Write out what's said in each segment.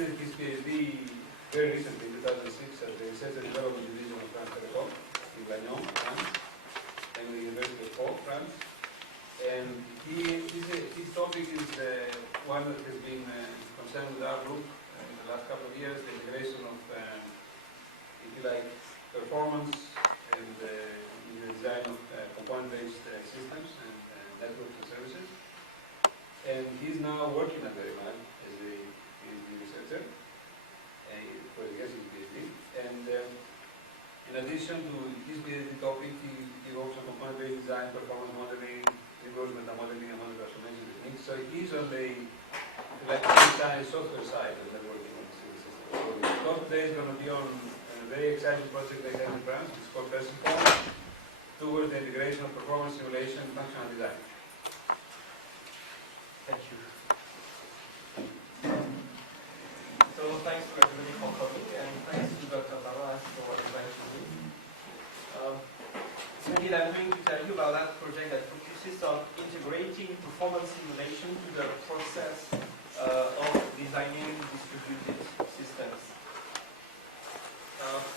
completed his PhD very recently, in 2006, at the Research and Development Division of France Telecom in Grenoble, France, and the University of Pau, France. And his topic is one that has been concerned with our group in the last couple of years, the integration of, if you like, performance and the design of component-based systems and networks and services. And he's now working at Verimag as a PhD researcher for the his PhD. And in addition to his PhD topic, he works on component-based design, performance modeling, reverse meta modeling, and model transformation techniques. So he's on the design software side of networking of the system. So the talk today is going to be on a very exciting project they have in France, which is called Persiform, towards the integration of performance simulation and functional design. Thank you. So thanks to everybody for coming, and thanks to Dr. Barras for inviting me. Indeed, I'm going to tell you about that project that focuses on integrating performance simulation to the process of designing distributed systems.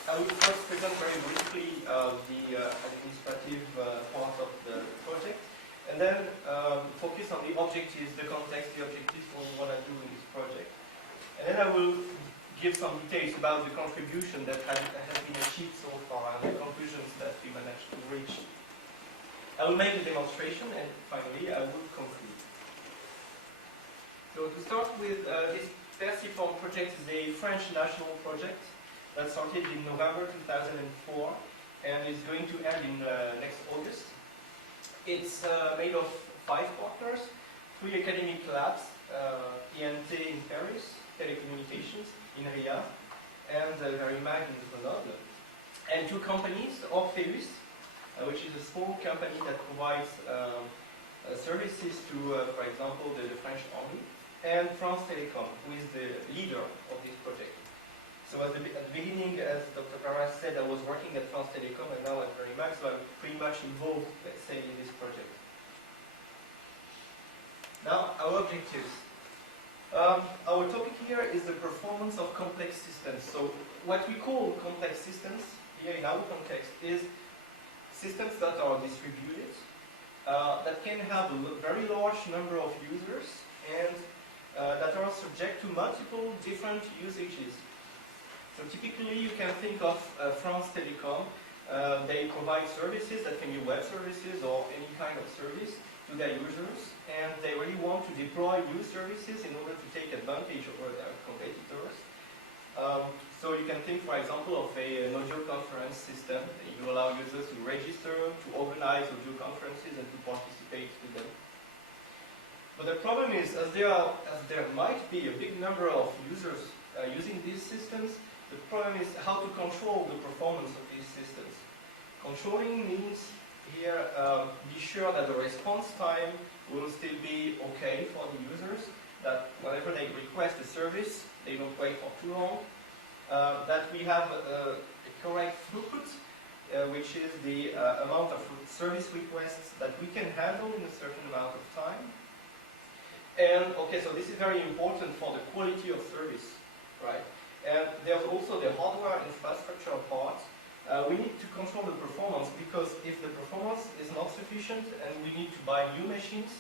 I will first present very briefly the administrative part of the project, and then focus on the objectives, the context, the objectives what we want to do in this project. And then I will give some details about the contribution that has been achieved so far and the conclusions that we managed to reach. I will make the demonstration, and finally I will conclude. So to start with, this Persiform project is a French national project that started in November 2004 and is going to end in next August. It's made of 5 partners, 3 academic labs, INT in Paris, telecommunications in Riyadh, and Verimag in Grenoble, and 2 companies, Orpheus, which is a small company that provides services to, for example, the French Army, and France Telecom, who is the leader of this project. So at the beginning, as Dr. Barras said, I was working at France Telecom and now at Verimag, so I'm pretty much involved, let's say, in this project. Now, our objectives. Our topic here is the performance of complex systems. So what we call complex systems, here in our context, is systems that are distributed, that can have a very large number of users, and that are subject to multiple different usages. So typically you can think of France Telecom. They provide services that can be web services or any kind of service to their users, and they really want to deploy new services in order to take advantage over their competitors. So you can think, for example, of an audio conference system. You allow users to register, to organize audio conferences, and to participate to them. But the problem is, as there might be a big number of users using these systems, the problem is how to control the performance of these systems. Controlling means here be sure that the response time will still be okay for the users, that whenever they request a service, they don't wait for too long, that we have a correct throughput, which is the amount of service requests that we can handle in a certain amount of time. And okay, so this is very important for the quality of service, right? And there's also the hardware infrastructure part. We need to control the performance, because if the performance is not sufficient and we need to buy new machines,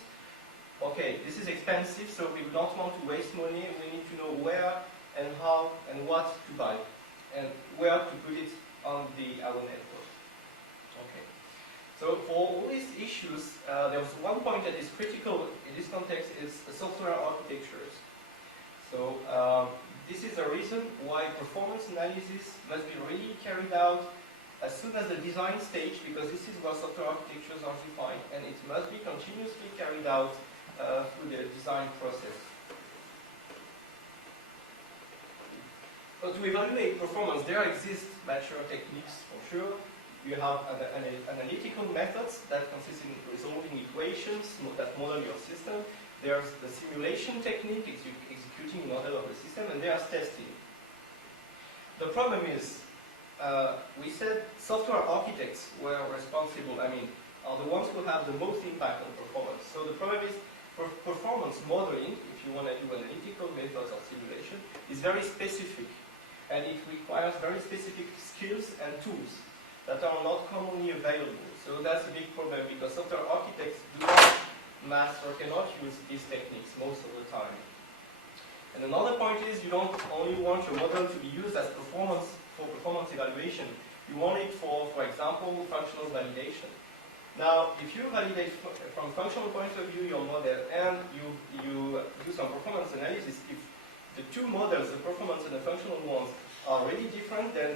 okay, this is expensive, so we don't want to waste money. We need to know where and how and what to buy and where to put it on our network. Okay. So for all these issues, there's one point that is critical in this context is software architectures. So this is the reason why performance analysis must be really carried out as soon as the design stage, because this is where software architectures are defined, and it must be continuously carried out through the design process. But to evaluate performance, there exist mature techniques for sure. You have analytical methods that consist in resolving equations that model your system. There's the simulation technique, executing a model of the system, and there's testing. The problem is, we said software architects were responsible, are the ones who have the most impact on performance. So the problem is, for performance modeling, if if you want to do analytical methods of simulation, is very specific. And it requires very specific skills and tools that are not commonly available. So that's a big problem because software architects do not master or cannot use these techniques most of the time. And another point is you don't only want your model to be used as performance evaluation. You want it for example, functional validation. Now, if you validate from functional point of view your model and you do some performance analysis, if the two models, the performance and the functional ones, are really different, then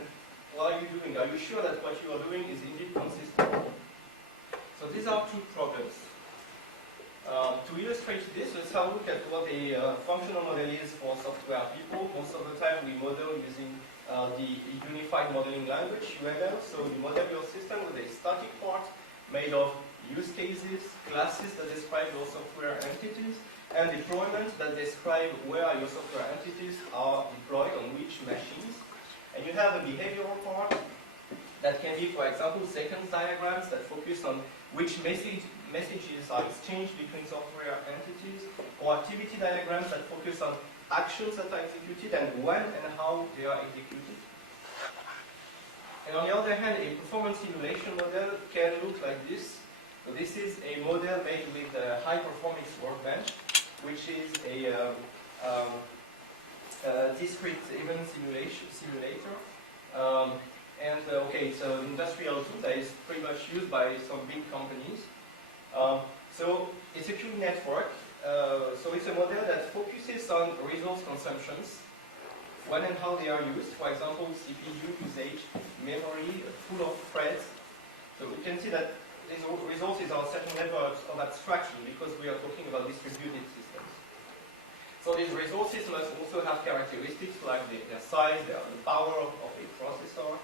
what are you doing? Are you sure that what you are doing is indeed consistent? So these are two problems. To illustrate this, let's have a look at what a functional model is for software people. Most of the time we model using the Unified Modeling Language, UML. So you model your system with a static part made of use cases, classes that describe your software entities, and deployments that describe where your software entities are deployed on which machines. And you have a behavioral part that can be, for example, sequence diagrams that focus on which messages are exchanged between software entities, or activity diagrams that focus on actions that are executed and when and how they are executed. And on the other hand, a performance simulation model can look like this. So this is a model made with a high-performance workbench, which is a discrete event simulator. Okay, so industrial tool that is pretty much used by some big companies. So it's a Petri network. So it's a model that focuses on resource consumptions, when and how they are used. For example, CPU usage, memory, full of threads. So we can see that these resources are certain levels of abstraction because we are talking about distributed systems. So these resources must also have characteristics like their size, the power of a processor.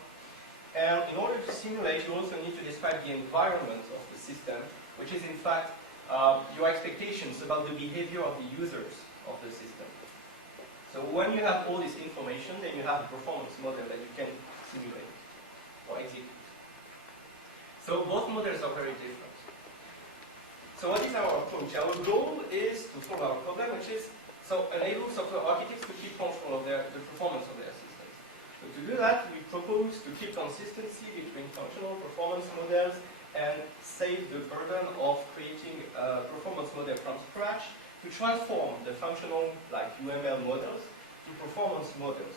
And in order to simulate, you also need to describe the environment of the system, which is in fact your expectations about the behavior of the users of the system. So when you have all this information, then you have a performance model that you can simulate or execute. So both models are very different. So what is our approach? Our goal is to solve our problem, which is enable software architects to keep control of the performance of their systems. So to do that, we propose to keep consistency between functional performance models and save the burden of creating a performance model from scratch to transform the functional, like UML models, to performance models.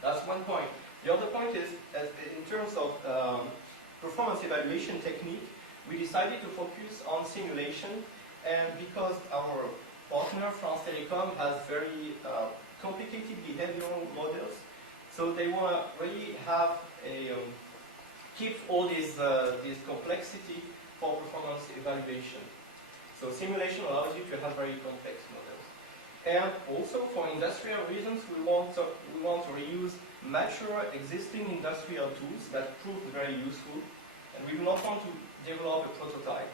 That's one point. The other point is, in terms of performance evaluation technique, we decided to focus on simulation, and because our partner, France Telecom, has very complicated behavioral models, so they want to really have keep all this complexity for performance evaluation. So simulation allows you to have very complex models. And also for industrial reasons, we want to reuse mature existing industrial tools that prove very useful, and we do not want to develop a prototype.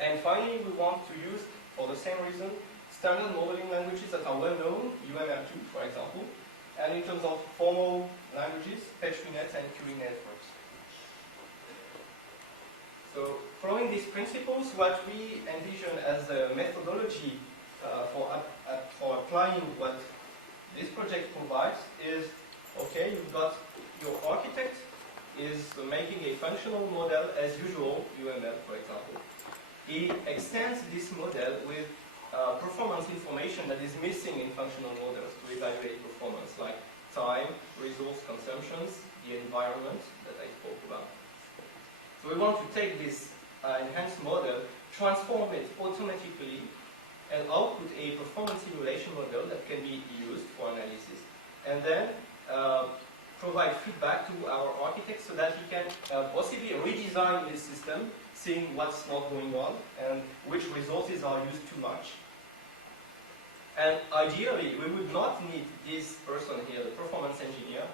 And finally, we want to use, for the same reason, standard modeling languages that are well known, UML2 for example, and in terms of formal languages, Petri Nets and Turing networks. So following these principles, what we envision as a methodology for applying what this project provides is, okay, you've got your architect is making a functional model as usual, UML for example. He extends this model with performance information that is missing in functional models to evaluate performance, like time, resource consumptions, the environment that I spoke about. So we want to take this enhanced model, transform it automatically, and output a performance simulation model that can be used for analysis, and then provide feedback to our architect so that he can possibly redesign his system, seeing what's not going on and which resources are used too much. And ideally, we would not need this person here, the performance engineer,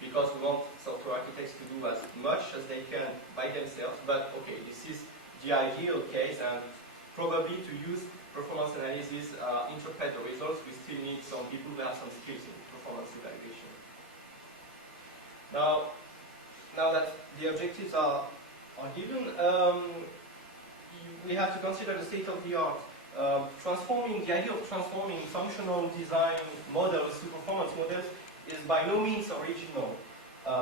because we want software architects to do as much as they can by themselves. But okay, this is the ideal case, and probably to use performance analysis, interpret the results, we still need some people who have some skills in performance evaluation. Now that the objectives are given, we have to consider the state of the art the idea of transforming functional design models to performance models is by no means original.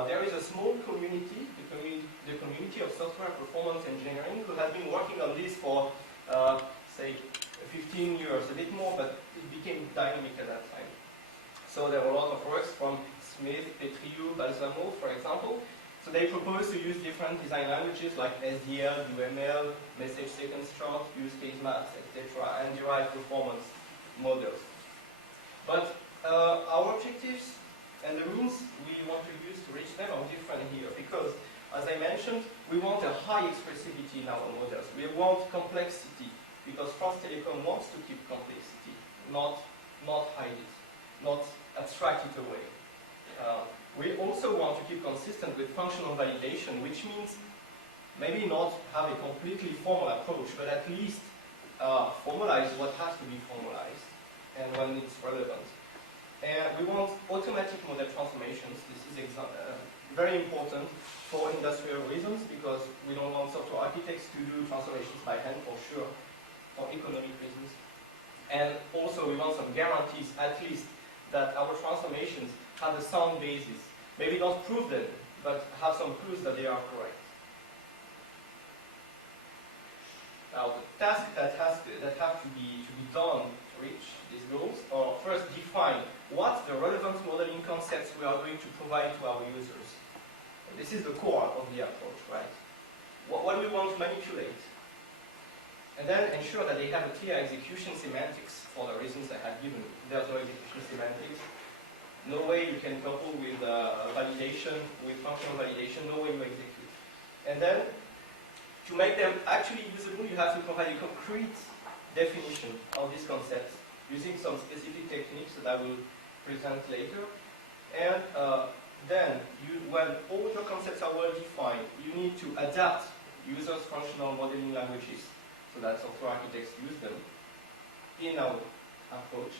There is a small community, the community of software performance engineering, who has been working on this for, say, 15 years, a bit more, but it became dynamic at that time. So there were a lot of works from Smith, Petri, Balsamo, for example. So they proposed to use different design languages like SDL, UML, message sequence chart, use case maps, etc., and derive performance models. But our objectives and the means we want to use to reach them are different here, because, as I mentioned, we want a high expressivity in our models. We want complexity, because France Telecom wants to keep complexity, not hide it, not abstract it away. We also want to keep consistent with functional validation, which means maybe not have a completely formal approach, but at least formalize what has to be formalized and when it's relevant. And we want automatic model transformations. This is very important for industrial reasons, because we don't want software architects to do transformations by hand, for sure, for economic reasons. And also we want some guarantees, at least, that our transformations have a sound basis. Maybe not prove them, but have some clues that they are correct. Now, the tasks that have to be done to reach these goals are first define what the relevant modeling concepts we are going to provide to our users. This is the core of the approach, right? What do we want to manipulate? And then ensure that they have a clear execution semantics for the reasons I have given. There's no execution semantics. No way you can couple with validation, with functional validation, no way you execute. And then, to make them actually usable, you have to provide a concrete definition of these concepts using some specific techniques that I will present later. And then, when all your concepts are well defined, you need to adapt users' functional modeling languages so that software architects use them in our approach.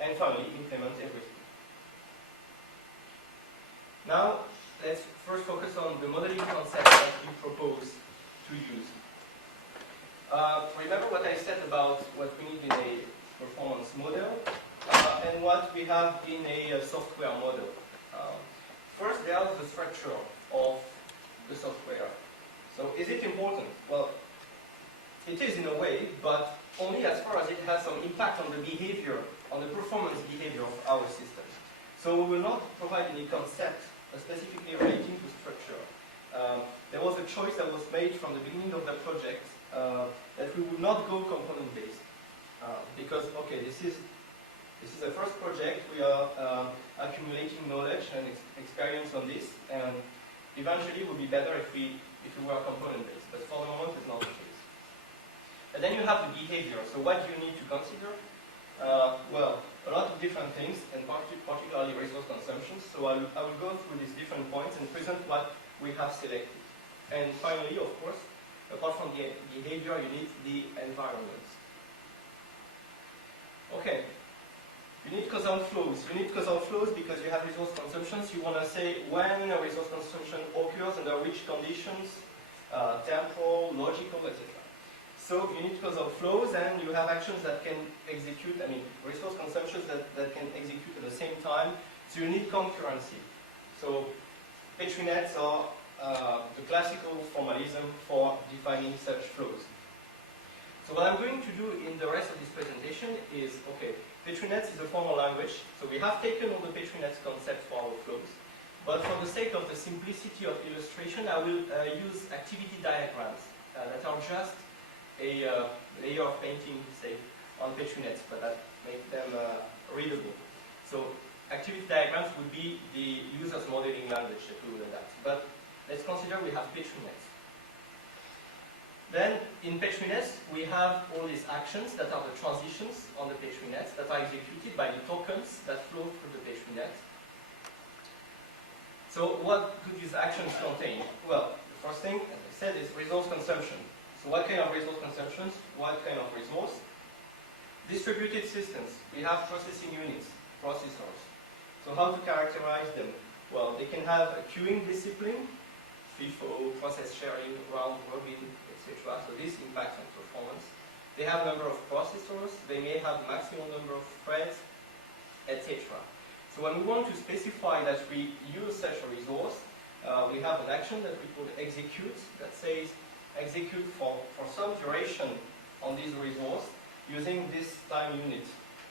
And finally, implement everything. Now, let's first focus on the modeling concept that we propose to use. Remember what I said about what we need in a performance model and what we have in a software model. First, there's the structure of the software. So, is it important? Well, it is in a way, but only as far as it has some impact on the behavior, on the performance behavior of our system. So, we will not provide any concept specifically relating to structure. There was a choice that was made from the beginning of the project that we would not go component-based. Because, okay, this is the first project, we are accumulating knowledge and experience on this, and eventually it would be better if we were component-based, but for the moment it's not the case. And then you have the behavior, so what do you need to consider? Well, a lot of different things, and particularly resource consumption, so I will go through these different points and present what we have selected. And finally, of course, apart from the behavior, you need the environment. Okay. You need causal flows. You need causal flows because you have resource consumptions. You want to say when a resource consumption occurs, under which conditions, temporal, logical, etc. So you need causal flows, and you have actions that can execute, resource consumptions that can execute at the same time. So you need concurrency. So Petri Nets are the classical formalism for defining such flows. So what I'm going to do in the rest of this presentation is, okay, Petri Nets is a formal language, so we have taken all the Petri Nets concepts for our flows. But for the sake of the simplicity of illustration, I will use activity diagrams that are just a layer of painting, say, on Petri Nets, but that make them readable. So activity diagrams would be the user's modeling language that we will adapt. But let's consider we have Petri Nets. Then, in Petri Nets, we have all these actions that are the transitions on the Petri Nets that are executed by the tokens that flow through the Petri Net. So what do these actions contain? Well, the first thing, as I said, is resource consumption. So what kind of resource consumptions? What kind of resource? Distributed systems. We have processing units, processors. So how to characterize them? Well, they can have a queuing discipline, FIFO, process sharing, round robin, etc. So this impacts on performance. They have number of processors, they may have maximum number of threads, etc. So when we want to specify that we use such a resource, we have an action that we call execute that says execute for some duration on this resource using this time unit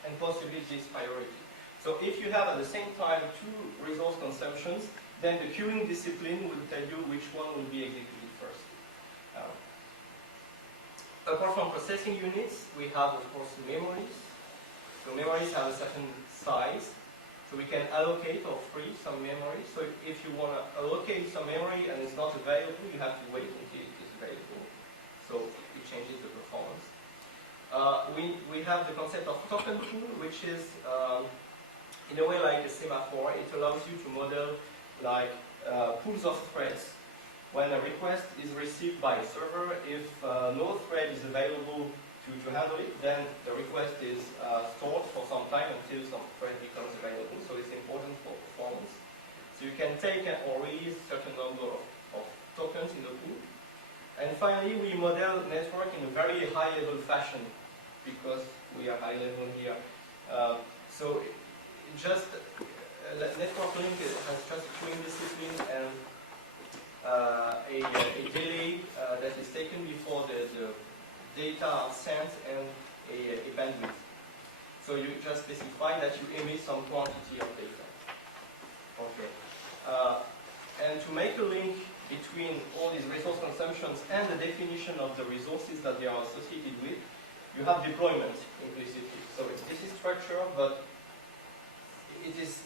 and possibly this priority. So if you have at the same time two resource consumptions, then the queuing discipline will tell you which one will be executed first. Apart from processing units, we have of course memories. So memories have a certain size. So we can allocate or free some memory. So if you want to allocate some memory and it's not available, you have to wait until it is available. So it changes the performance. We have the concept of token pool, which is in a way like a semaphore. It allows you to model like pools of threads. When a request is received by a server, if no thread is available to handle it, then the request is stored for some time until some thread becomes available. So it's important for performance. So you can take or release a certain number of tokens in the pool. And finally, we model network in a very high-level fashion because we are high-level here. So network link has just a queuing discipline and a delay that is taken before the data are sent and a bandwidth. So you just specify that you emit some quantity of data. Okay. And to make a link between all these resource consumptions and the definition of the resources that they are associated with, you have deployment implicitly. So this is structure, but it is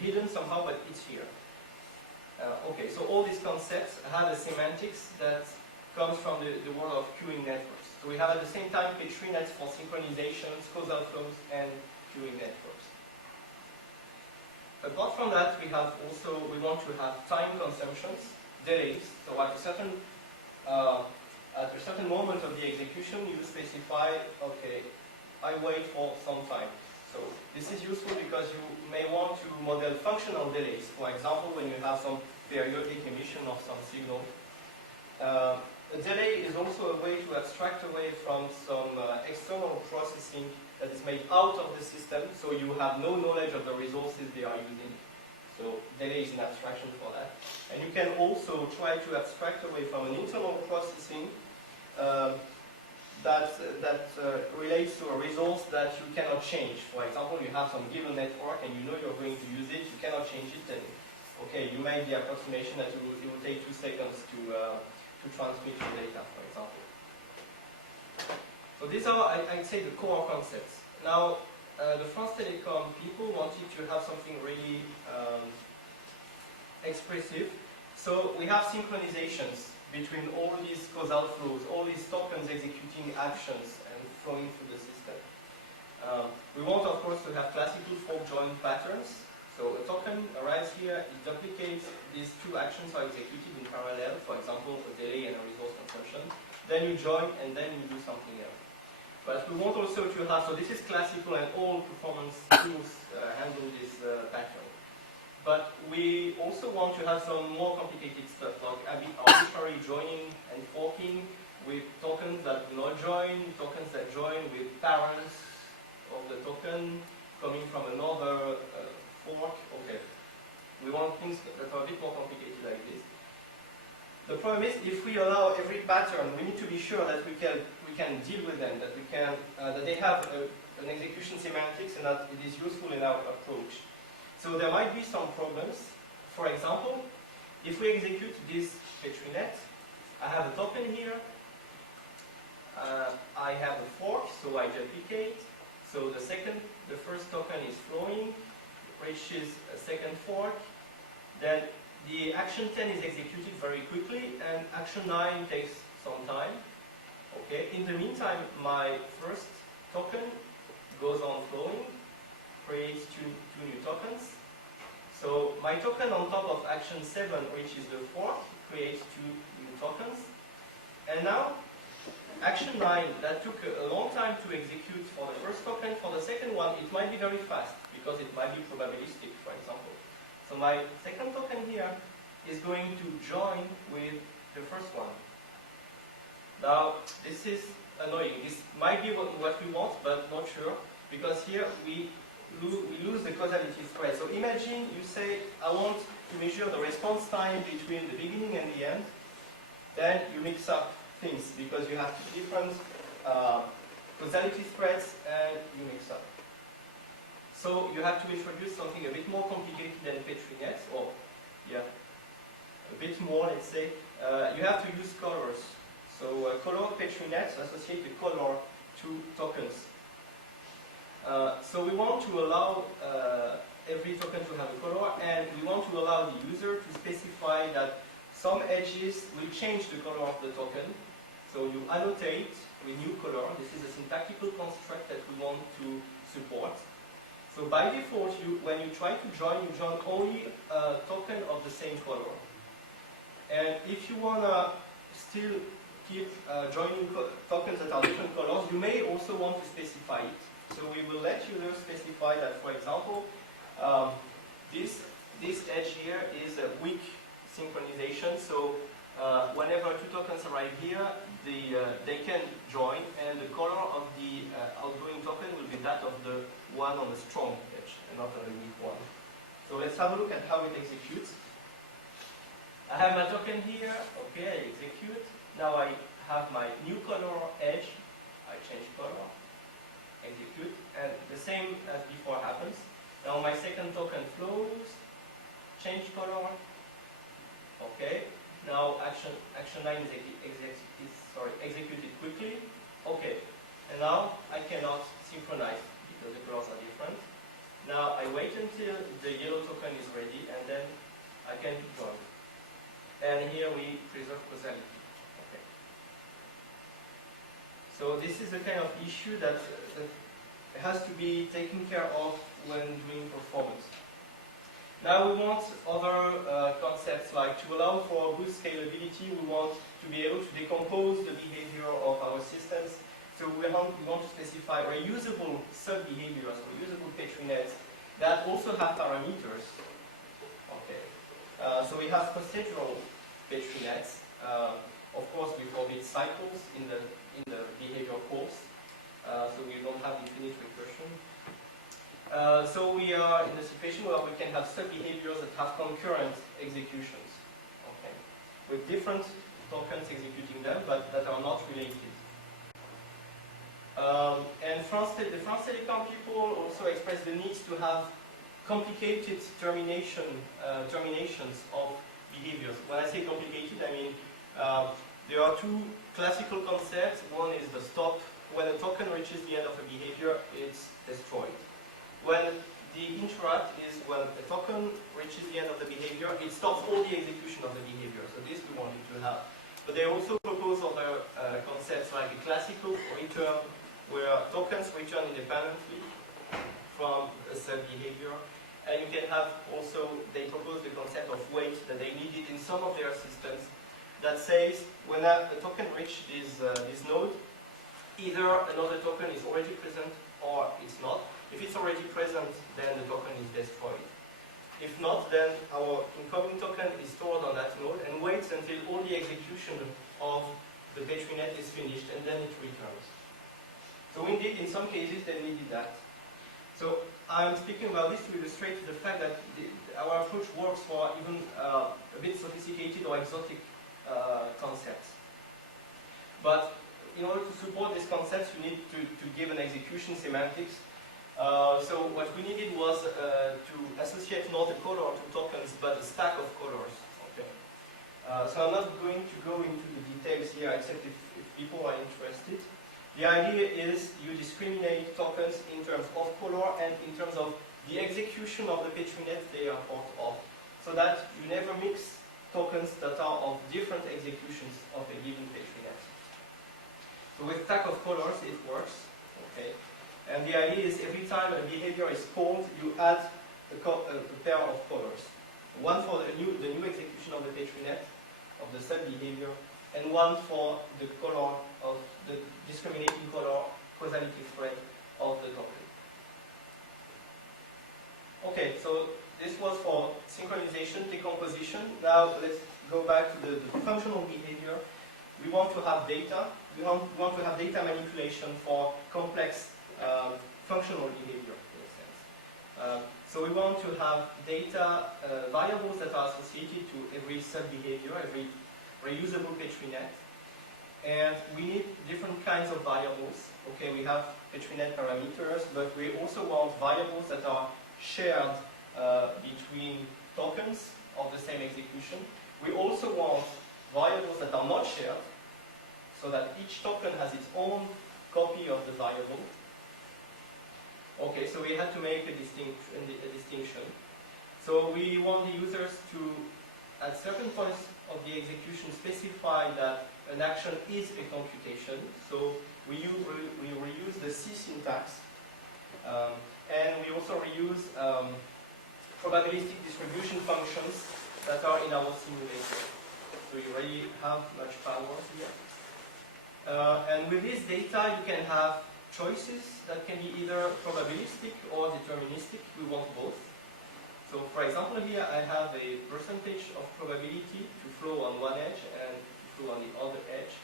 hidden somehow, but it's here. Okay, so all these concepts have a semantics that comes from the world of queuing networks. So we have at the same time Petri Nets for synchronizations, causal flows, and queuing networks. Apart from that, we want to have time consumptions, delays. So at a certain moment of the execution, you specify, okay, I wait for some time. So this is useful because you may want to model functional delays. For example, when you have some periodic emission of some signal. A delay is also a way to abstract away from some external processing that is made out of the system, so you have no knowledge of the resources they are using. So delay is an abstraction for that. And you can also try to abstract away from an internal processing that relates to a resource that you cannot change. For example, you have some given network and you know you're going to use it, you cannot change it, and okay, you make the approximation that it will take 2 seconds to transmit your data, for example. So these are, I'd say, the core concepts. Now, the France Telecom people wanted to have something really expressive. So we have synchronizations between all these causal flows, all these tokens executing actions and flowing through the system. We want, of course, to have classical fork join patterns. So a token arrives here, it duplicates, these two actions are executed in parallel, for example, a delay and a resource consumption. Then you join and then you do something else. But we want also to have, so this is classical and all performance tools handle this pattern. But we also want to have some more complicated stuff, like arbitrary joining and forking with tokens that do not join, tokens that join with parents of the token coming from another fork. Okay, we want things that are a bit more complicated like this. The problem is, if we allow every pattern, we need to be sure that we can deal with them, that they have an execution semantics, and that it is useful in our approach. So there might be some problems. For example, if we execute this Petri Net, I have a token here. I have a fork, so I duplicate. So the first token is flowing, reaches a second fork, then the action 10 is executed very quickly, and action 9 takes some time. Okay. In the meantime, my first token goes on flowing, creates two new tokens. So my token on top of action 7 reaches the fork, creates 2 new tokens. And now, action 9, that took a long time to execute for the first token. For the second one, it might be very fast, because it might be probabilistic, for example. So my second token here is going to join with the first one. Now, this is annoying. This might be what we want, but not sure, because here we lose the causality thread. So imagine you say, I want to measure the response time between the beginning and the end. Then you mix up things, because you have different causality threads, and you mix up. So you have to introduce something a bit more complicated than Petri Nets, or yeah, a bit more, let's say. You have to use colors. So color Petri Nets associate the color to tokens. So we want to allow every token to have a color, and we want to allow the user to specify that some edges will change the color of the token. So you annotate with new color. This is a syntactical construct that we want to support. So by default, when you try to join, you join only a token of the same color. And if you want to still keep joining tokens that are different colors, you may also want to specify it. So we will let users specify that, for example, this edge here is a weak synchronization. So whenever two tokens arrive here, they can join, and the color of the outgoing token will be that of the one on the strong edge, and not on the weak one. So let's have a look at how it executes. I have my token here. Okay, I execute. Now I have my new color edge. I change color, execute, and the same as before happens. Now my second token flows, change color. Okay. Now action 9 is executed quickly. Okay. And now I cannot synchronize because the colors are different. Now I wait until the yellow token is ready, and then I can join. And here we preserve causality. Okay. So this is the kind of issue that has to be taken care of when doing performance. Now we want other concepts, like to allow for good scalability. We want to be able to decompose the behavior of our systems. So we want to specify reusable sub-behaviors, reusable Petri Nets that also have parameters. Okay. So we have procedural Petri Nets. Of course, we forbid cycles in the behavior course. So we don't have infinite recursion. So we are in a situation where we can have sub-behaviors that have concurrent executions, okay, with different tokens executing them, but that are not related. And the France Telecom people also express the need to have complicated terminations of behaviors. When I say complicated, I mean there are two classical concepts. One is the stop. When a token reaches the end of a behavior, it's destroyed. When the interrupt is when a token reaches the end of the behavior, it stops all the execution of the behavior. So this we wanted to have. But they also propose other concepts like a classical return, where tokens return independently from a set behavior. And you can have also, they propose the concept of wait that they needed in some of their systems that says when a token reaches this node, either another token is already present or it's not. If it's already present, then the token is destroyed. If not, then our incoming token is stored on that node and waits until all the execution of the Petri Net is finished, and then it returns. So indeed, in some cases, they needed that. So I'm speaking about this to illustrate the fact that our approach works for even a bit sophisticated or exotic concepts. But in order to support these concepts, you need to give an execution semantics. So what we needed was to associate not a color to tokens, but a stack of colors. Okay. So I'm not going to go into the details here, except if people are interested. The idea is you discriminate tokens in terms of color and in terms of the execution of the Petri Net they are part of, so that you never mix tokens that are of different executions of a given Petri Net. So with stack of colors, it works. Okay. And the idea is every time a behavior is called, you add a pair of colors. One for the new execution of the Petri Net, of the sub-behavior, and one for the color of the discriminating color causality thread of the token. Okay, so this was for synchronization, decomposition. Now let's go back to the functional behavior. we want to have data. We want to have data manipulation for complex functional behavior, in a sense. So we want to have data variables that are associated to every sub-behavior, every reusable Petri net. And we need different kinds of variables. Okay, we have Petri net parameters, but we also want variables that are shared between tokens of the same execution. We also want variables that are not shared, so that each token has its own copy of the variable. Okay, so we had to make a distinction. So we want the users to, at certain points of the execution, specify that an action is a computation. So we reuse the C syntax, and we also reuse probabilistic distribution functions that are in our simulator. So you already have much power here. And with this data, you can have choices that can be either probabilistic or deterministic. We want both. So for example, here I have a percentage of probability to flow on one edge and to flow on the other edge.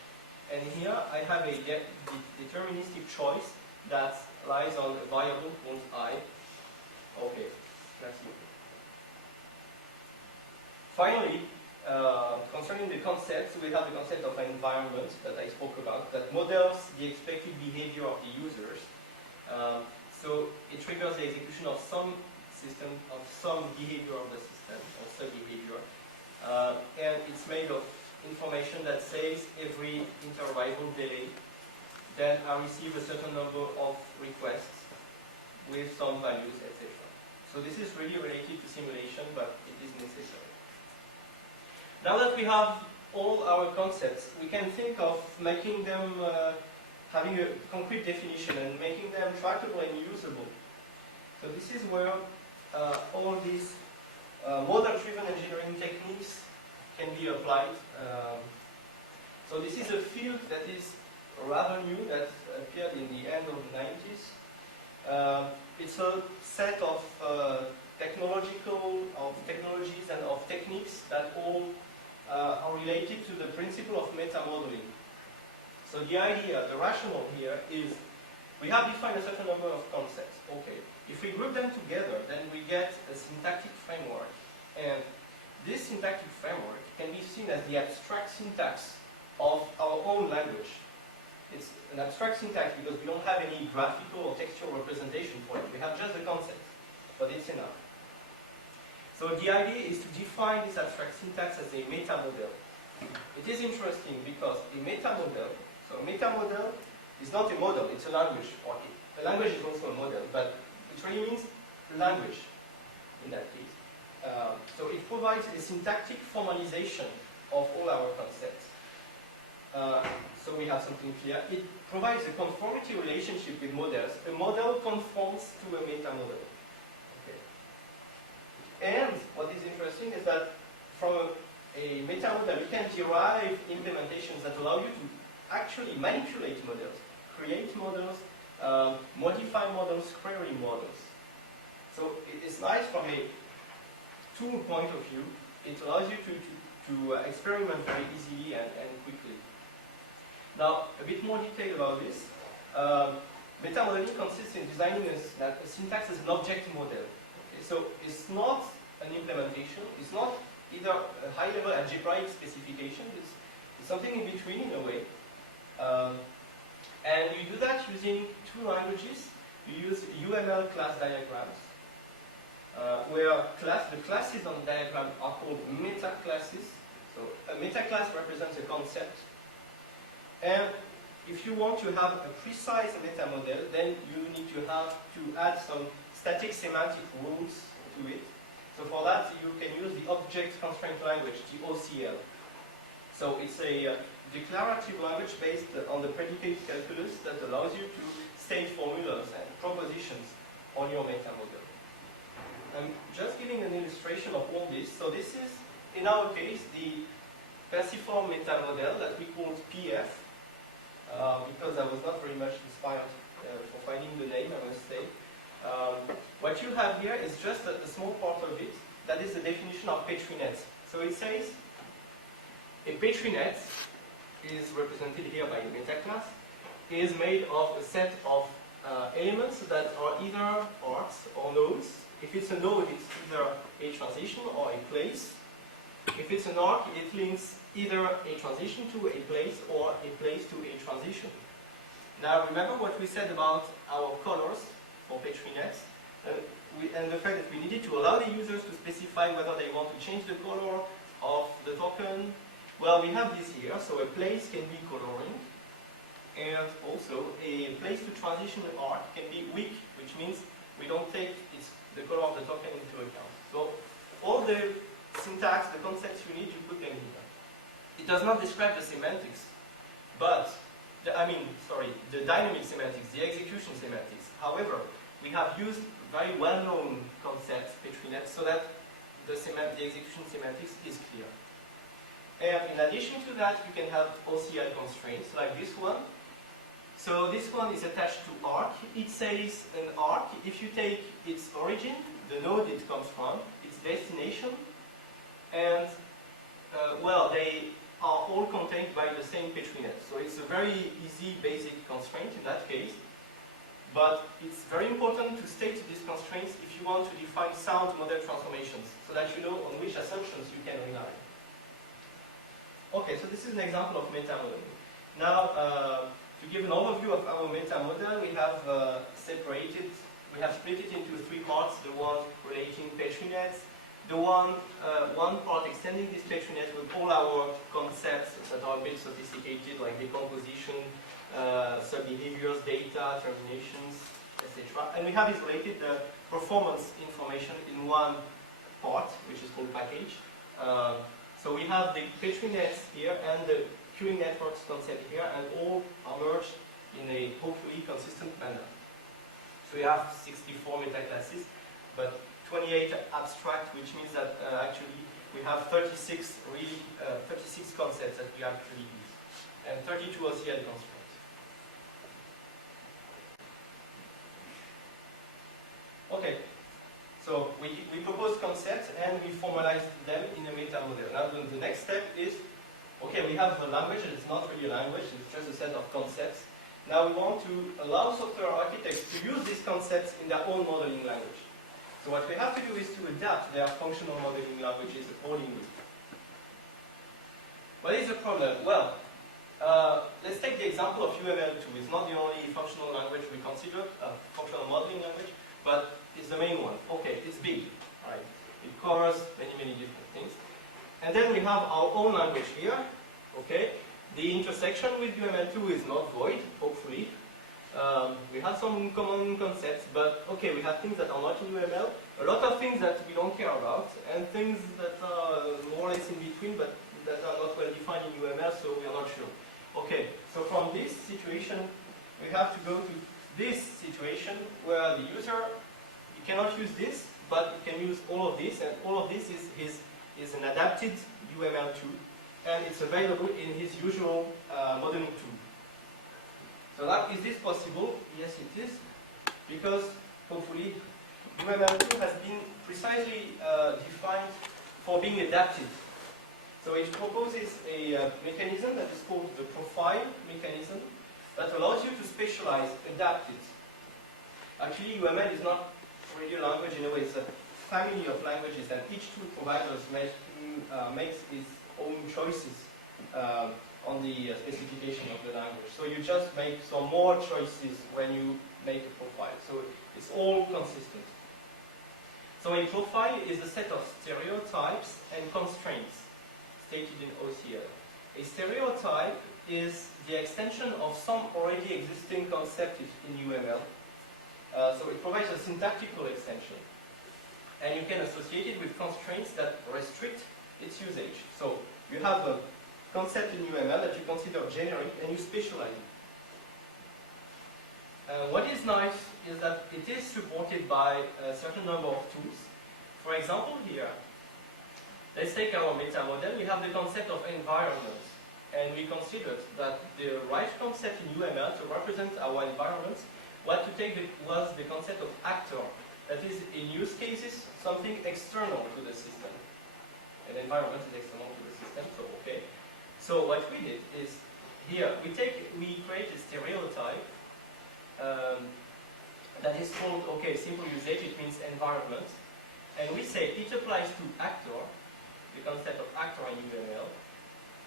And here I have a deterministic choice that lies on a variable called I. Okay, that's it. Finally, concerning the concepts, we have the concept of an environment that I spoke about that models the expected behavior of the users. So it triggers the execution of some system, of some behavior of the system, or sub-behavior. And it's made of information that says every interarrival delay, then I receive a certain number of requests with some values, etc. So this is really related to simulation, but it is necessary. Now that we have all our concepts, we can think of making them, having a concrete definition and making them tractable and usable. So this is where all these model-driven engineering techniques can be applied. So this is a field that is rather new, that appeared in the end of the 90s. It's a set of technologies and of techniques that all are related to the principle of meta-modeling. So the idea, the rationale here is we have defined a certain number of concepts. Okay, if we group them together, then we get a syntactic framework. And this syntactic framework can be seen as the abstract syntax of our own language. It's an abstract syntax because we don't have any graphical or textual representation for it. We have just the concept, but it's enough. So the idea is to define this abstract syntax as a meta-model. It is interesting because a meta-model, so a meta-model is not a model, it's a language. Or a language is also a model, but it really means language in that case. So it provides a syntactic formalization of all our concepts. So we have something clear. It provides a conformity relationship with models. A model conforms to a meta-model. And what is interesting is that from a meta-model, you can derive implementations that allow you to actually manipulate models, create models, modify models, query models. So it's nice from a tool point of view. It allows you to experiment very easily and quickly. Now, a bit more detail about this. Meta-modeling consists in designing a syntax as an object model. So it's not an implementation, it's not either a high-level algebraic specification, it's something in between in a way. And you do that using two languages. You use UML class diagrams, where the classes on the diagram are called meta-classes. So a meta-class represents a concept. And if you want to have a precise meta-model, then you need to add some static semantic rules to it. So for that, you can use the object constraint language, the OCL. So it's a declarative language based on the predicate calculus that allows you to state formulas and propositions on your meta-model. I'm just giving an illustration of all this. So this is, in our case, the Persiform meta-model that we called PF, because I was not very much inspired for finding the name, I must say. What you have here is just a small part of it. That is the definition of Petri Nets. So it says a Petri Net is represented here by the meta class, is made of a set of elements that are either arcs or nodes. If it's a node, it's either a transition or a place. If it's an arc, it links either a transition to a place or a place to a transition. Now remember what we said about our colors for Petri Nets, and the fact that we needed to allow the users to specify whether they want to change the color of the token. Well, we have this here, so a place can be coloring, and also a place to transition arc can be weak, which means we don't take the color of the token into account. So all the syntax, the concepts you need, you put them here. It does not describe the semantics, but the dynamic semantics, the execution semantics. However, we have used very well-known concepts, Petri Nets, so that the execution semantics is clear. And in addition to that, you can have OCL constraints like this one. So this one is attached to arc. It says an arc, if you take its origin, the node it comes from, its destination, and well, they are all contained by the same Petri net. So it's a very easy basic constraint in that case. But it's very important to state these constraints if you want to define sound model transformations, so that you know on which assumptions you can rely. Okay, so this is an example of meta modeling. Now, to give an overview of our meta model, we have split it into three parts. The one relating Petri nets, the one part extending this Petri net with all our concepts that are a bit sophisticated, like decomposition, sub-behaviors, data, terminations, etc. And we have isolated the performance information in one part, which is called package. So we have the Petri nets here and the queuing networks concept here, and all are merged in a hopefully consistent manner. So we have 64 meta classes, but 28 abstract, which means that actually we have 36 concepts that we actually use, and 32 OCL constraints. Okay, so we propose concepts and we formalize them in a meta model. Now the next step is, okay, we have a language, and it's not really a language, it's just a set of concepts. Now we want to allow software architects to use these concepts in their own modeling language. So what we have to do is to adapt their functional modeling languages accordingly. What is the problem? Well, let's take the example of UML2. It's not the only functional language we consider, functional modeling language, but it's the main one. Okay, it's big, right? It covers many, many different things. And then we have our own language here, okay? The intersection with UML2 is not void, hopefully. We have some common concepts, but okay, we have things that are not in UML, a lot of things that we don't care about, and things that are more or less in between, but that are not well defined in UML, so we are not sure. Okay, so from this situation, we have to go to this situation where the user, he cannot use this, but he can use all of this, and all of this is an adapted UML2, and it's available in his usual modeling tool. So now, is this possible? Yes, it is, because hopefully UML2 has been precisely defined for being adapted. So it proposes a mechanism that is called the profile mechanism that allows you to specialize, adapt it. Actually, UML is not really a language in a way, it's a family of languages, and each tool provider makes its own choices on the specification of the language. So you just make some more choices when you make a profile. So it's all consistent. So a profile is a set of stereotypes and constraints stated in OCL. A stereotype is the extension of some already existing concept in UML. So it provides a syntactical extension. And you can associate it with constraints that restrict its usage. So you have a concept in UML that you consider generic and you specialize it. What is nice is that it is supported by a certain number of tools. For example, here, let's take our meta model. We have the concept of environment. And we considered that the right concept in UML to represent our environments was the concept of actor. That is, in use cases, something external to the system. An environment is external to the system, so okay. So what we did is here we create a stereotype that is called, okay, simple usage, it means environment. And we say it applies to actor, the concept of actor in UML.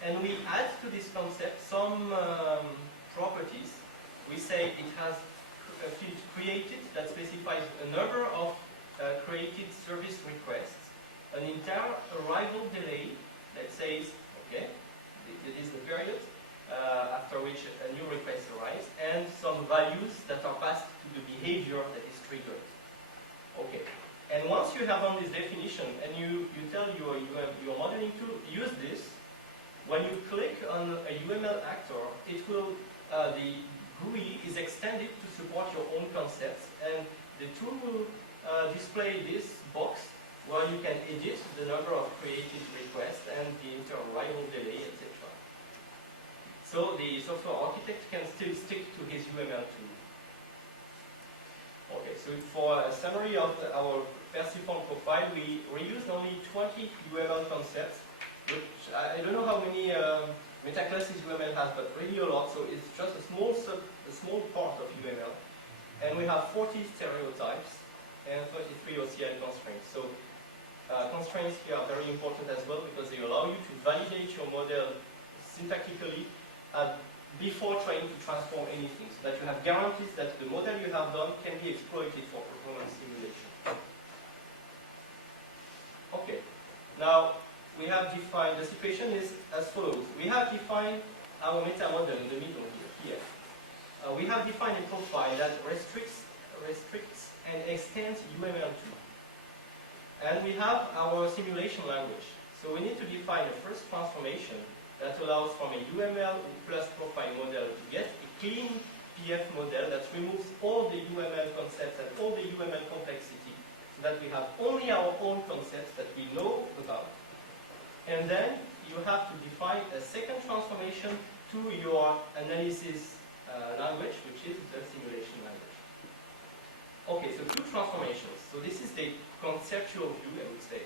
And we add to this concept some properties. We say it has a field created that specifies a number of created service requests, an entire arrival delay that says, okay, this is the period after which a new request arrives, and some values that are passed to the behavior that is triggered. Okay. And once you have on this definition and you tell your modeling tool, use this, when you click on a UML actor, it will, the GUI is extended to support your own concepts, and the tool will display this box where you can edit the number of created requests and the inter-arrival delay, etc. So the software architect can still stick to his UML tool. Okay, so for a summary of our Persiform profile, we reused only 20 UML concepts, which I don't know how many metaclasses UML has, but really a lot. So it's just a small part of UML, and we have 40 stereotypes and 33 OCL constraints. So constraints here are very important as well because they allow you to validate your model syntactically before trying to transform anything, so that you have guarantees that the model you have done can be exploited for performance simulation. Okay, now we have defined, the situation is as follows. We have defined our meta model in the middle here. We have defined a profile that restricts and extends UML2. And we have our simulation language. So we need to define a first transformation that allows from a UML plus profile model to get a clean PF model that removes all the UML concepts and all the UML complexity, so that we have only our own concepts that we know about. And then you have to define a second transformation to your analysis language, which is the simulation language. Okay, so two transformations. So this is the conceptual view, I would say.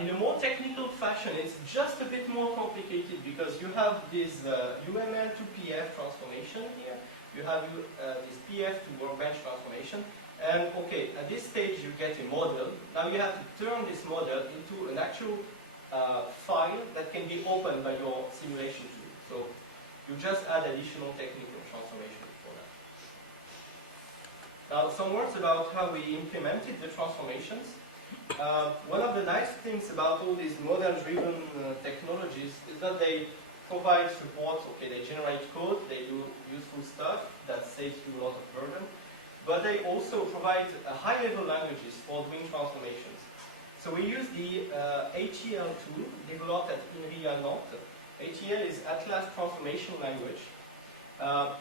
In a more technical fashion, it's just a bit more complicated because you have this UML to PF transformation here. You have this PF to workbench transformation. And okay, at this stage you get a model. Now you have to turn this model into an actual file that can be opened by your simulation tool. So you just add additional technical transformation for that. Now some words about how we implemented the transformations. One of the nice things about all these model-driven technologies is that they provide support. Okay, they generate code, they do useful stuff that saves you a lot of burden, but they also provide high-level languages for doing transformations. So we use the ATL tool developed at INRIA Nantes. ATL is Atlas Transformation Language.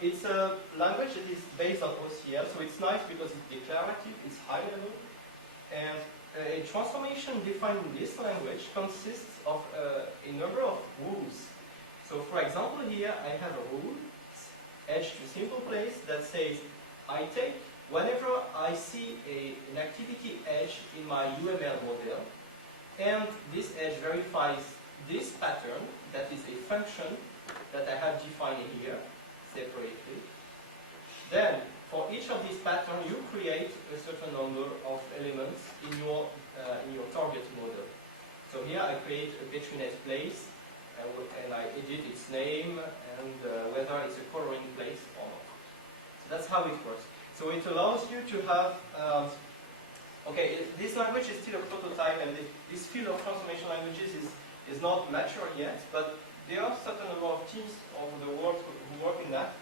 It's a language that is based on OCL, so it's nice because it's declarative, it's high-level, and a transformation defined in this language consists of a number of rules. So for example here I have a rule, edge to simple place, that says I take, whenever I see an activity edge in my UML model, and this edge verifies this pattern, that is a function that I have defined here separately, then for each of these patterns, you create a certain number of elements in your target model. So here I create a Petri Nets place, and I edit its name and whether it's a coloring place or not. So that's how it works. So it allows you to have, okay, this language is still a prototype, and this field of transformation languages is not mature yet, but there are certain number of teams over the world who work in that.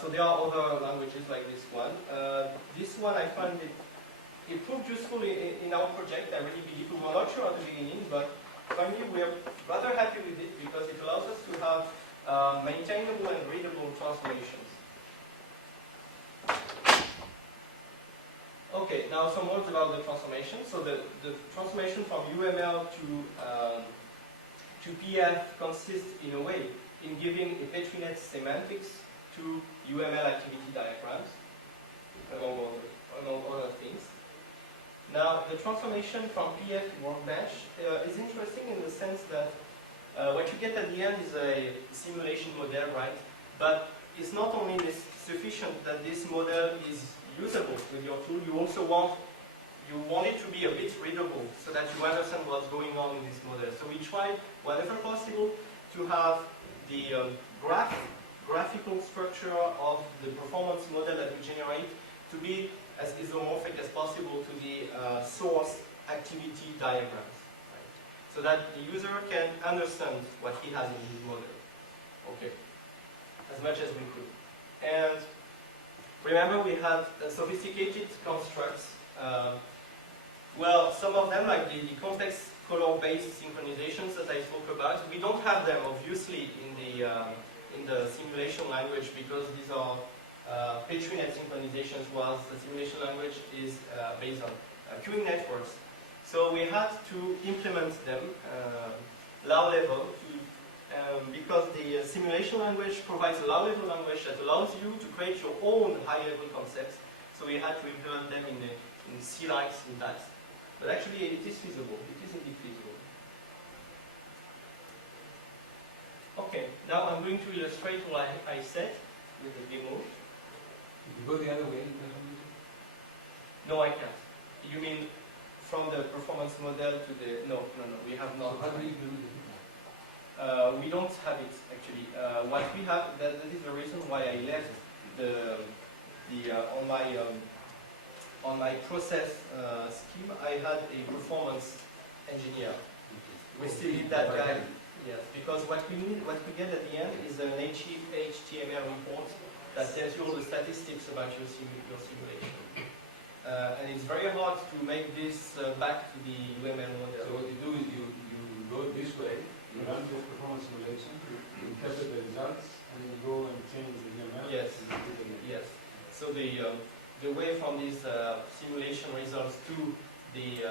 So there are other languages like this one. This one I find it proved useful in our project. I really believe we were not sure at the beginning, but finally we are rather happy with it because it allows us to have maintainable and readable transformations. Okay, now some words about the transformation. So the transformation from UML to PF consists in a way in giving a Petri Nets semantics to UML activity diagrams, among other things. Now, the transformation from PF to workbench is interesting in the sense that What you get at the end is a simulation model, right? But it's not only sufficient that this model is usable with your tool, you also want it to be a bit readable so that you understand what's going on in this model. So we try, whenever possible, to have the graphical structure of the performance model that we generate to be as isomorphic as possible to the source activity diagrams, right? So that the user can understand what he has in his model. Okay, as much as we could. And remember, we have sophisticated constructs. Well, some of them, like the complex color-based synchronizations that I spoke about, we don't have them obviously in the simulation language because these are Petri Net synchronizations, whilst the simulation language is based on queuing networks. So we had to implement them low level because the simulation language provides a low level language that allows you to create your own high level concepts. So we had to implement them in C-like syntax. But actually it is feasible. It is indeed feasible. Okay, now I'm going to illustrate what I said with the demo. You go the other way? No, I can't. You mean from the performance model to the... No, we have not. So how do you do this? We don't have it actually. What we have, that is the reason why I left on my process scheme, I had a performance engineer. We still need that guy. Yes, because what we get at the end is an HTML report that tells you all the statistics about your simulation. And it's very hard to make this back to the UML model. So what you do is you go this way, you run this performance simulation, you interpret the results, and then you go and change the UML. Yes. Yes. So the way from these simulation results to the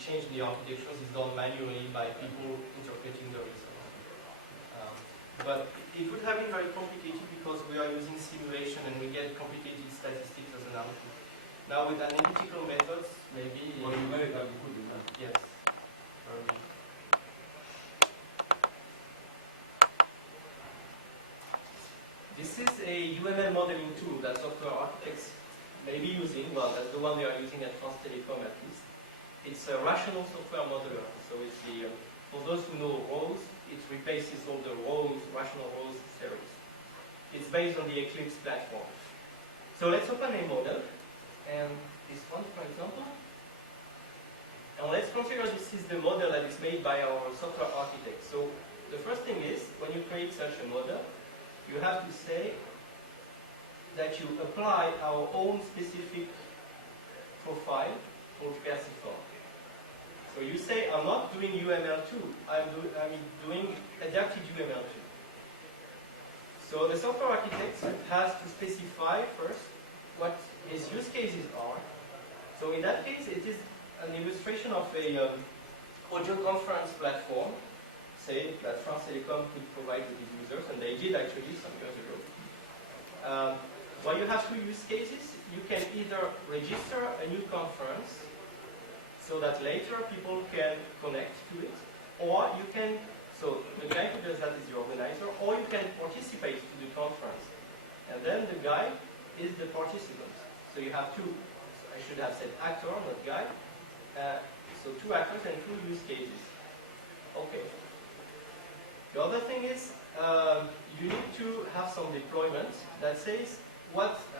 change in the architectures is done manually by people interpreting the results. But it would have been very complicated because we are using simulation and we get complicated statistics as an output. Now with analytical methods, maybe... Well, numerically could be done. Yes. This is a UML modeling tool that software architects may be using. Well, that's the one they are using at France Telecom at least. It's a rational software modeler. So it's for those who know rows, it replaces all the rational rows series. It's based on the Eclipse platform. So let's open a model, and this one, for example. And let's consider this is the model that is made by our software architect. So the first thing is, when you create such a model, you have to say that you apply our own specific profile called Persiform. So you say, I'm not doing UML2, I'm doing adapted UML2. So the software architect has to specify first what his use cases are. So in that case, it is an illustration of a audio conference platform, say that France Telecom could provide to these users, and they did actually some years ago. Well, you have two use cases. You can either register a new conference so that later people can connect to it, or you can, so the guy who does that is the organizer, or you can participate to the conference. And then the guy is the participant. So you have two, I should have said actor, not guy. So two actors and two use cases. Okay. The other thing is, you need to have some deployment that says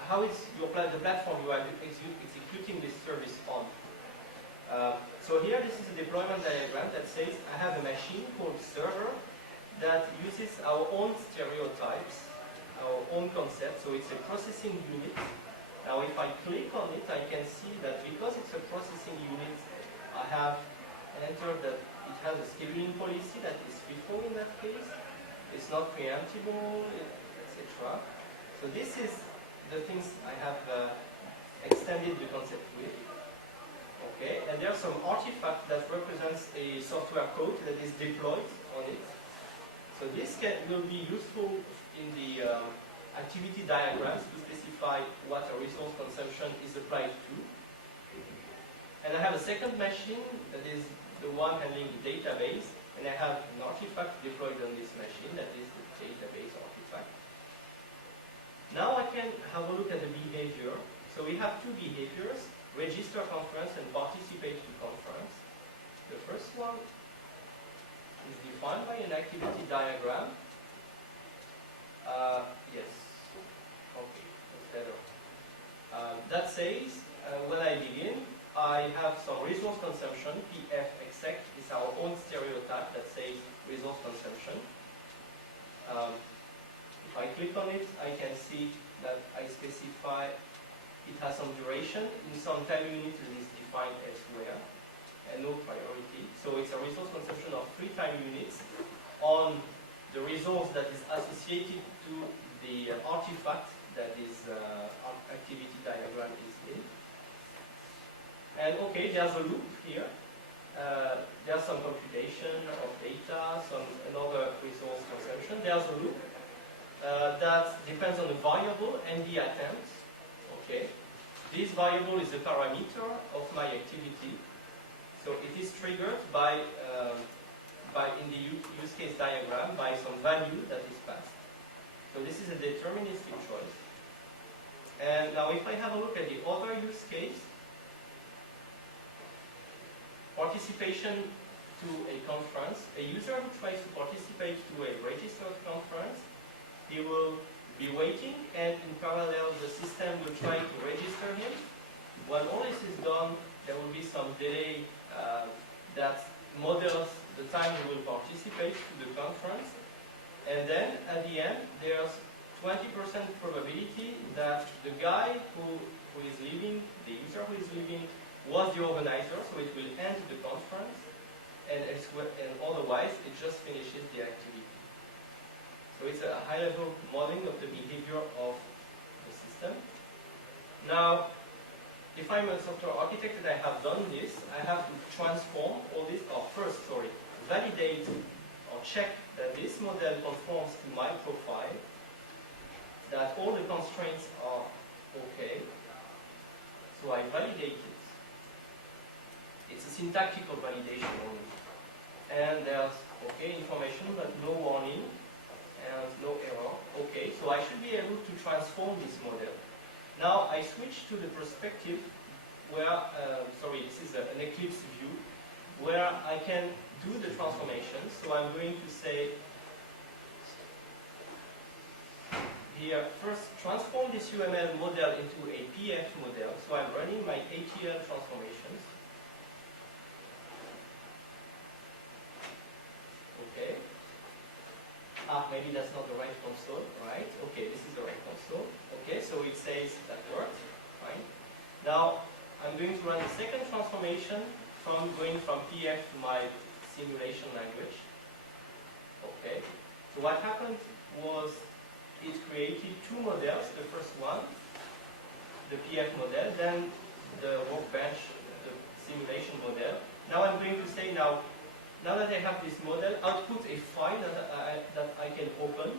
how is the platform you are executing this service on. So here, this is a deployment diagram that says I have a machine called server that uses our own stereotypes, our own concept. So it's a processing unit. Now, if I click on it, I can see that because it's a processing unit, I have entered that it has a scheduling policy that is FIFO in that case. It's not preemptible, etc. So this is the things I have extended the concept with. Okay, and there are some artifacts that represents a software code that is deployed on it. So this will be useful in the activity diagrams to specify what a resource consumption is applied to. And I have a second machine that is the one handling the database, and and I have an artifact deployed on this machine, that is the database artifact. Now I can have a look at the behavior. So we have two behaviors, register conference and participate to conference. The first one is defined by an activity diagram. Yes, okay, that's better. That says, when I begin, I have some resource consumption, PF exec is our own stereotype that says resource consumption. If I click on it, I can see that I specify it has some duration. In some time unit it is defined elsewhere and no priority. So it's a resource consumption of 3 time units on the resource that is associated to the artifact that is activity diagram is in. And okay, there's a loop here. There's some computation of data, another resource consumption. There's a loop that depends on the variable and the attempt. Okay, this variable is a parameter of my activity, so it is triggered by in the use case diagram by some value that is passed. So this is a deterministic choice. And now if I have a look at the other use case, participation to a conference, a user who tries to participate to a registered conference, he will be waiting, and in parallel the system will try to register him. When all this is done, there will be some delay that models the time he will participate to the conference, and then at the end there's 20% probability that the guy who is leaving, the user who is leaving, was the organizer, so it will end the conference, and otherwise it just finishes the activity. So it's a high-level modeling of the behavior of the system. Now, if I'm a software architect and I have done this, I have to transform all this, or first, validate or check that this model conforms to my profile, that all the constraints are okay. So I validate it. It's a syntactical validation only. And there's information, but no warning and no error. Okay, so I should be able to transform this model. Now I switch to the perspective where, this is an Eclipse view, where I can do the transformation. So I'm going to say here, first transform this UML model into a PF model. So I'm running my ATL transformations. Okay. Maybe that's not the right console, right? Okay, this is the right console. Okay, so it says that worked, fine. Now, I'm going to run the second transformation going from PF to my simulation language. Okay, so what happened was it created 2 models. The first one, the PF model, then the workbench, the simulation model. Now I'm going to say now that I have this model, output a file that I can open.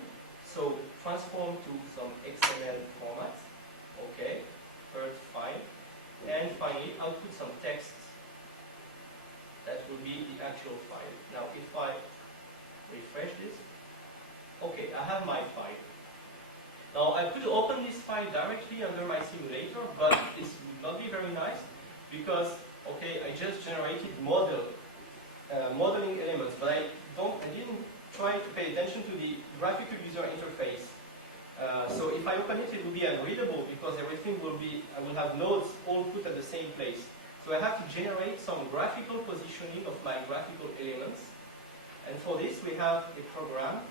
So transform to some XML format. Okay, first fine. And finally, output some text. That will be the actual file. Now if I refresh this, okay, I have my file. Now I could open this file directly under my simulator, but it would not be very nice because, okay, I just generated modeling elements, but I didn't try to pay attention to the graphical user interface. So if I open it, it will be unreadable because everything will be, I will have nodes all put at the same place. So I have to generate some graphical positioning of my graphical elements. And for this, we have a program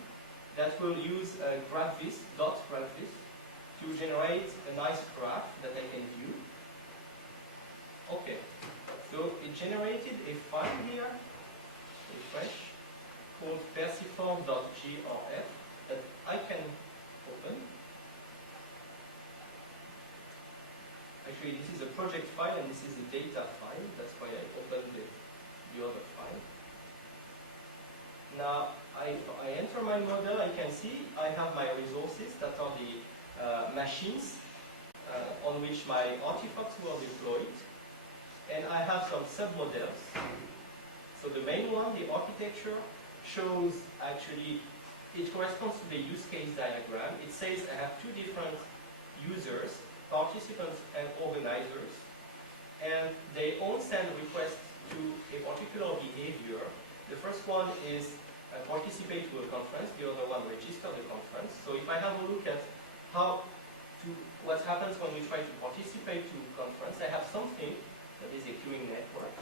that will use graphviz, .graphviz, to generate a nice graph that I can view. Okay, so it generated a file here, refresh, called persiform.grf that I can open. Actually, this is a project file and this is a data file. That's why I opened the other file. Now, if I enter my model, I can see I have my resources that are the machines on which my artifacts were deployed. And I have some submodels. So the main one, the architecture, shows actually, it corresponds to the use case diagram. It says I have two different users, participants and organizers, and they all send requests to a particular behavior. The first one is participate to a conference, the other one register the conference. So if I have a look at what happens when we try to participate to a conference, I have something that is a queuing network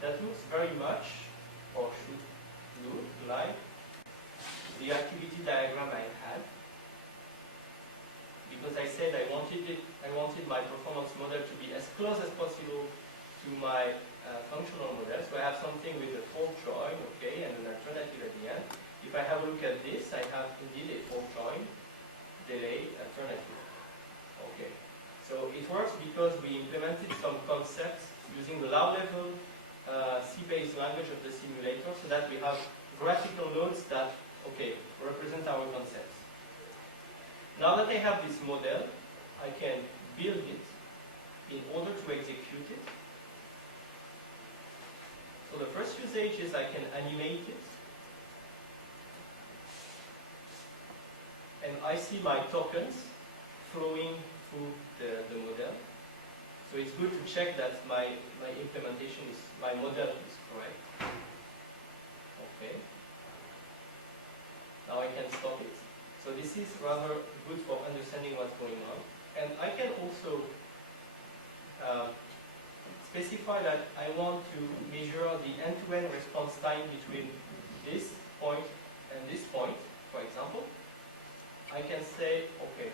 that looks very much, or should look like, the activity diagram I had. Because I said I wanted my performance model to be as close as possible to my functional model. So I have something with a for join, okay, and an alternative at the end. If I have a look at this, I have indeed a for join, delay, alternative. Okay. So it works because we implemented some concepts using the low-level C-based language of the simulator, so that we have graphical nodes that, okay, represent our concepts. Now that I have this model, I can build it in order to execute it. So the first usage is I can animate it. And I see my tokens flowing through the model. So it's good to check that my implementation is, my model is correct. Okay. Now I can stop it. So this is rather good for understanding what's going on. And I can also specify that I want to measure the end-to-end response time between this point and this point, for example. I can say, okay,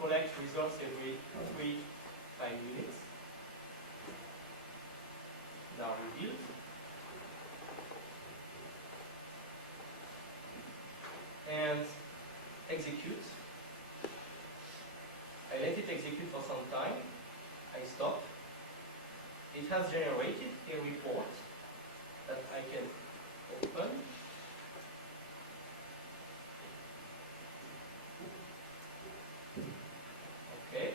collect results every 5 minutes. Now rebuild. And execute. I let it execute for some time. I stop. It has generated a report that I can open. Okay.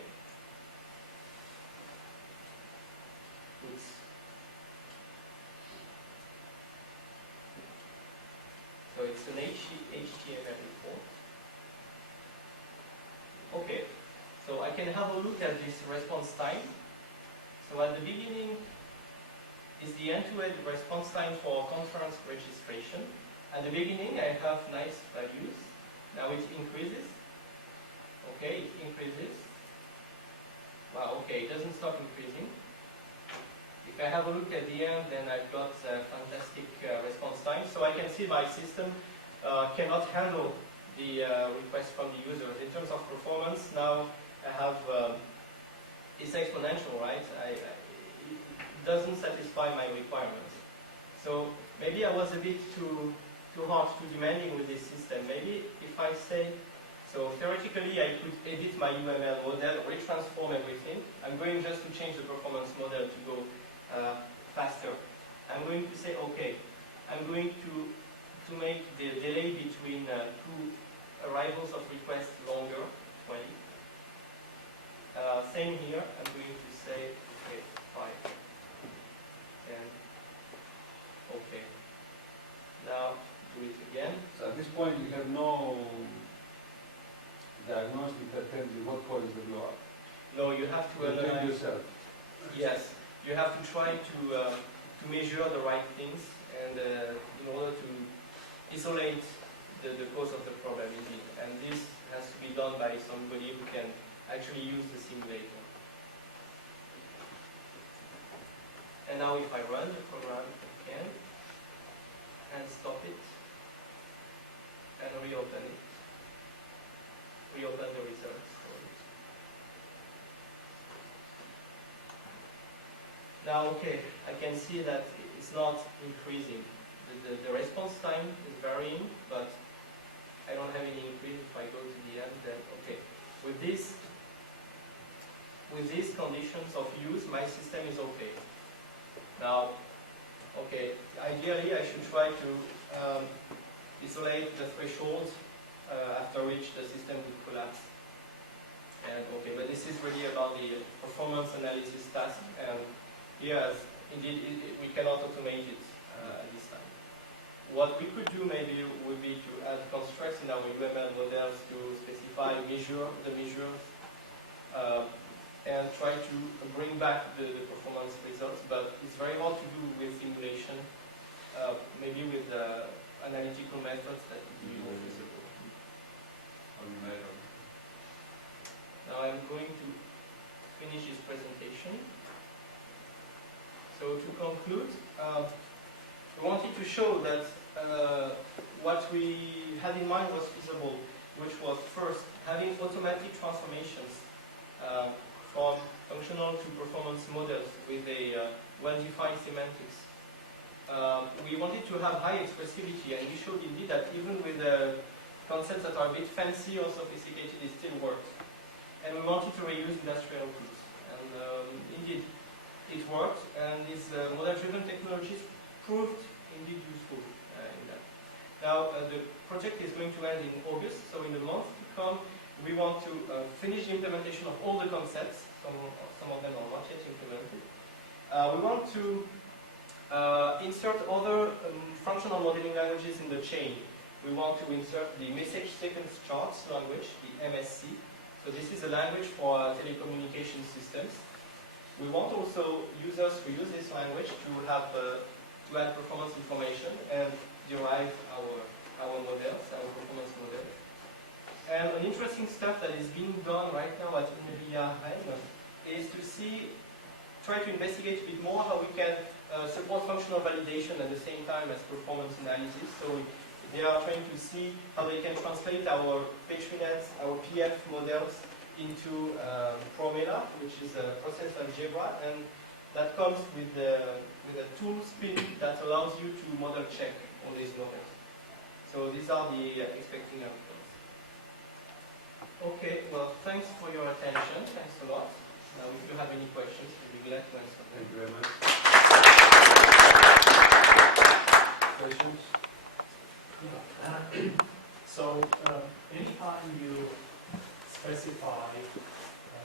Oops. So it's an HTML report. Okay. So I can have a look at this response time. So at the beginning is the end-to-end response time for conference registration. At the beginning I have nice values. Now it increases. Okay, it increases. Wow, okay, it doesn't stop increasing. If I have a look at the end, then I've got fantastic response time. So I can see my system cannot handle the request from the users. In terms of performance, now I have it's exponential, right? It doesn't satisfy my requirements. So maybe I was a bit too harsh, too demanding with this system. Maybe if I say, so theoretically I could edit my UML model, retransform everything. I'm going just to change the performance model to go faster. I'm going to say, okay, I'm going to make the delay between two arrivals of requests longer, 20. Same here, I'm going to say, okay, 5, 10, okay. Now, do it again. So at this point, you have no diagnostic that tells you what causes the blow up. No, you have to analyze yourself. Yes, you have to try to measure the right things, and in order to isolate the cause of the problem, indeed. And this has to be done by somebody who can actually use the simulator. And now if I run the program again, and stop it, and reopen it, reopen the results for it. Now, okay, I can see that it's not increasing. The response time is varying, but I don't have any increase. If I go to the end, then okay. With these conditions of use, my system is okay. Now, okay, ideally I should try to isolate the threshold after which the system would collapse. And okay, but this is really about the performance analysis task, and here, indeed, we cannot automate it at this time. what we could do maybe would be to add constructs in our UML models to specify the measures, and try to bring back the performance results, but it's very hard to do with simulation, maybe with analytical methods that would be more feasible. Now I'm going to finish this presentation. So to conclude, we wanted to show that what we had in mind was feasible, which was first having automatic transformations from functional to performance models with a well-defined semantics. We wanted to have high expressivity, and we showed indeed that even with concepts that are a bit fancy or sophisticated, it still works. And we wanted to reuse industrial tools. And indeed, it worked, and these model-driven technologies proved indeed useful in that. Now, the project is going to end in August, so in the month to come, we want to finish the implementation of all the concepts. Some of them are not yet implemented. We want to insert other functional modeling languages in the chain. We want to insert the message sequence charts language, the MSC. So this is a language for telecommunication systems. We want also users who use this language to have to add performance information and derive our models, our performance models. And an interesting stuff that is being done right now at Verimag is to try to investigate a bit more how we can support functional validation at the same time as performance analysis. So they are trying to see how they can translate our Petri Nets, our PF models into Promela, which is a process algebra, and that comes with a tool spin that allows you to model check all these models. So these are the expecting outcomes. Okay, well, thanks for your attention. Thanks a lot. Now, if you have any questions, we'd be glad to answer them. Thank you very much. Questions? So, anytime you specify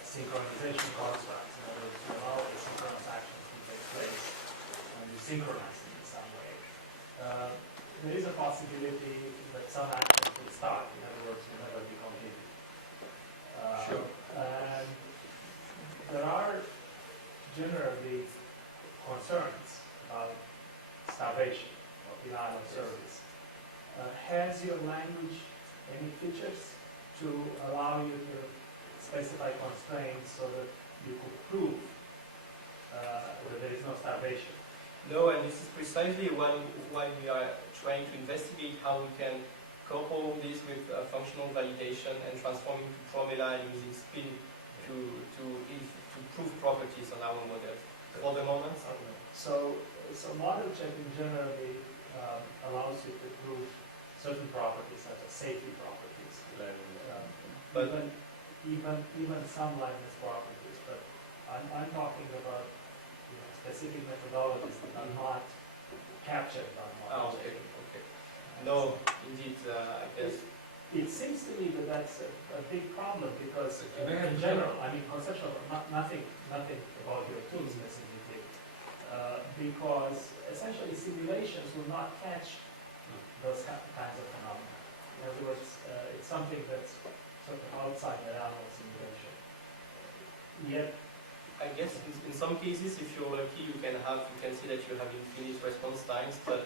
synchronization constructs in order to allow asynchronous actions to take place, and you synchronize them in some way, there is a possibility that some action will start. In other words, will never be completed. Sure. And there are generally concerns about starvation or denial of service. Has your language any features to allow you to specify constraints so that you could prove that there is no starvation? No, and this is precisely why we are trying to investigate how we can couple this with functional validation and transform into Promela and using spin to prove properties on our models. For the moment, So model checking generally allows you to prove certain properties such as safety properties, even some liveness properties. But I'm talking about specific methodologies that are not captured on model checking. Okay. No, indeed, I guess. It seems to me that that's a big problem because in general, I mean conceptual, nothing about your tools specifically, because essentially simulations will not catch those kinds of phenomena. In other words, it's something that's sort of outside the realm of simulation. Yet, I guess in some cases, if you're lucky, you can see that you have infinite response times, but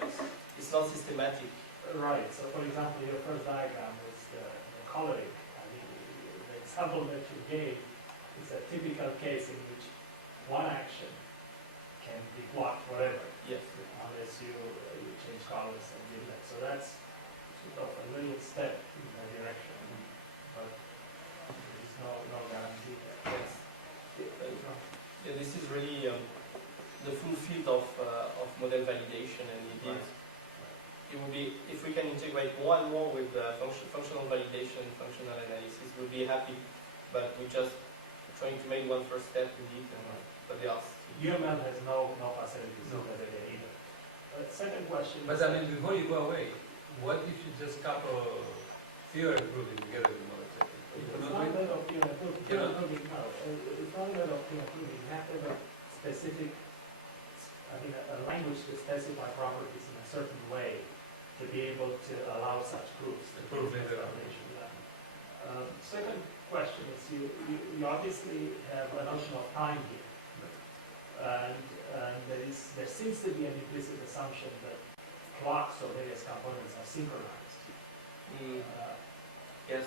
it's not systematic. right. So, for example, your first diagram was the coloring. I mean, the example that you gave is a typical case in which one action can be blocked forever. Yes. Unless you change colors and do that. So that's sort of a little step in that direction, but there is no guarantee there. Yes. Yeah, this is really the full field of model validation, and indeed, it would be, if we can integrate more and more with functional validation, functional analysis, we'll be happy. But we're just trying to make one first step indeed, but they are. UML has no facilities in that area either. Second question. But I mean, before you go away, what if you just couple theory proving together with model checking? It's not a matter of theory proving. It's not a matter of theory proving. You have to have a specific, a language to specify properties in a certain way that be able to allow such groups. Proof later on. Second question is, you obviously have a notion of time here. And there seems to be an implicit assumption that clocks or various components are synchronized. Yes,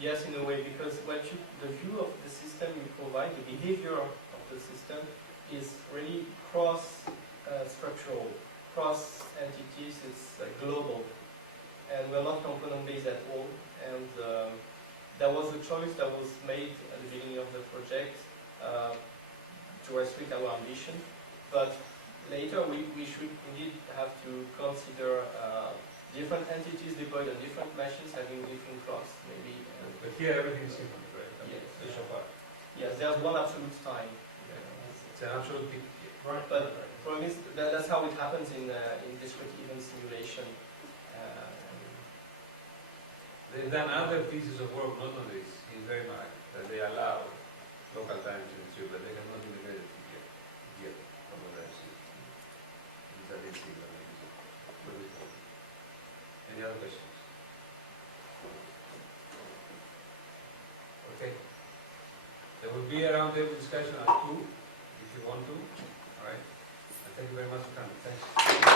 yes, in a way, because the view of the system you provide, the behavior of the system, is really cross-structural, cross-entities. It's global, and we're not component-based at all. And there was a choice that was made at the beginning of the project to restrict our ambition, but later we should indeed have to consider different entities deployed on different machines having different clocks, maybe. But here everything is synchronous, right? Yes. So far. Yes, there's one absolute time. It's an absolute peak. Right. But for me, that's how it happens in discrete event simulation. They've done other pieces of work, not on this, in Verimag, that they allow local times in the tube, but they have not integrated it yet, from what I've seen. These are the things that I use it for this one. Any other questions? Okay. There will be a roundtable discussion at 2, if you want to. All right. And thank you very much for coming. Thanks.